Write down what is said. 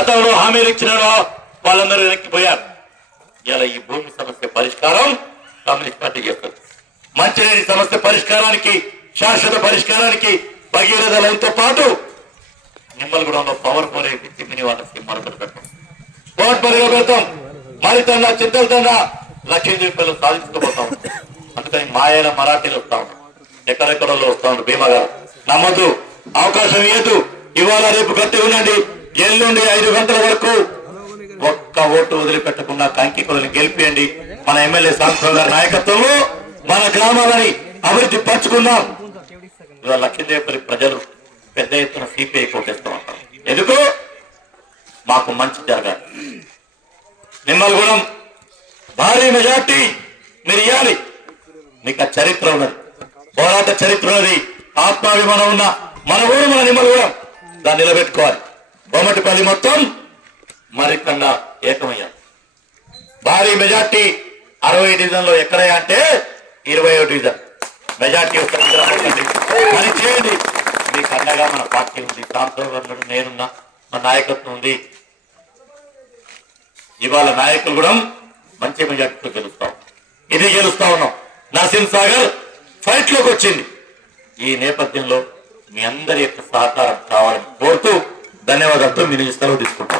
గతంలో హామీలు ఇచ్చినారో వాళ్ళందరూ వెనక్కిపోయారు. ఇలా ఈ భూమి సమస్య పరిష్కారం కమ్యూనిస్ట్ పార్టీ చేస్తారు. మంచినీటి సమస్య పరిష్కారానికి, శాశ్వత పరిష్కారానికి భగీరథ లైన్తో పాటు నిమ్మలగూడెంలో పవర్ పోల్ వేయించి మినీ వాటర్ స్కీమ్ మొదలు పెట్టాం. కోట్పల్లిలో పెడతాం. మరితండా, చింతలతండా లక్ష సాధించుకోబోతాం. అందుకని మాయల మరాఠీలు వస్తా ఉన్నాం, ఎక్కడెక్కడో వస్తా ఉండు. భీమా గారు నమ్మద్దు, అవకాశం ఇవ్వద్దు. ఇవాళ రేపు గట్టి ఉండండి. ఎల్లుండి 5 గంటల వరకు ఒక్క ఓటు వదిలిపెట్టకుండా కంకికులను గెలిపియండి. మన ఎమ్మెల్యే సాంబశివరావు గారి నాయకత్వంలో మన గ్రామాలని అభివృద్ధి పంచుకుందాం. ఇవాళ లక్షదేవపల్లి ప్రజలు పెద్ద ఎత్తున సిపిఐ కోటేస్తూ ఉంటారు. ఎందుకు? మాకు మంచి జరగాలి. నిమ్మలగూడెం భారీ మెజార్టీ మీరు ఇవ్వాలి. మీకు ఆ చరిత్ర ఉన్నది, పోరాట చరిత్ర ఉన్నది, ఆత్మాభిమానం ఉన్న మన ఊరు మన నిమ్మలగూడెం. దాన్ని నిలబెట్టుకోవాలి. బొమ్మటిపల్లి మొత్తం మరికన్నా ఏకమయ్యారు. భారీ మెజార్టీ 60 డివిజన్లో ఎక్కడయ్యా అంటే 21 డివిజన్ మెజార్టీ పని చేయండి. మీకు అండగా మన పార్టీ ఉంది, సాంసోగర్నుడు నేనున్నా, మన నాయకత్వం ఉంది. ఇవాళ నాయకులు కూడా మంచి మెజార్టీతో గెలుస్తాం. ఇది గెలుస్తా ఉన్నాం. నరసింహ సాగర్ ఫైట్ లోకి వచ్చింది. ఈ నేపథ్యంలో మీ అందరి యొక్క సహకారం కావాలని కోరుతూ ధన్యవాదాలతో మీ నుంచి సెలవు తీసుకుంటాం.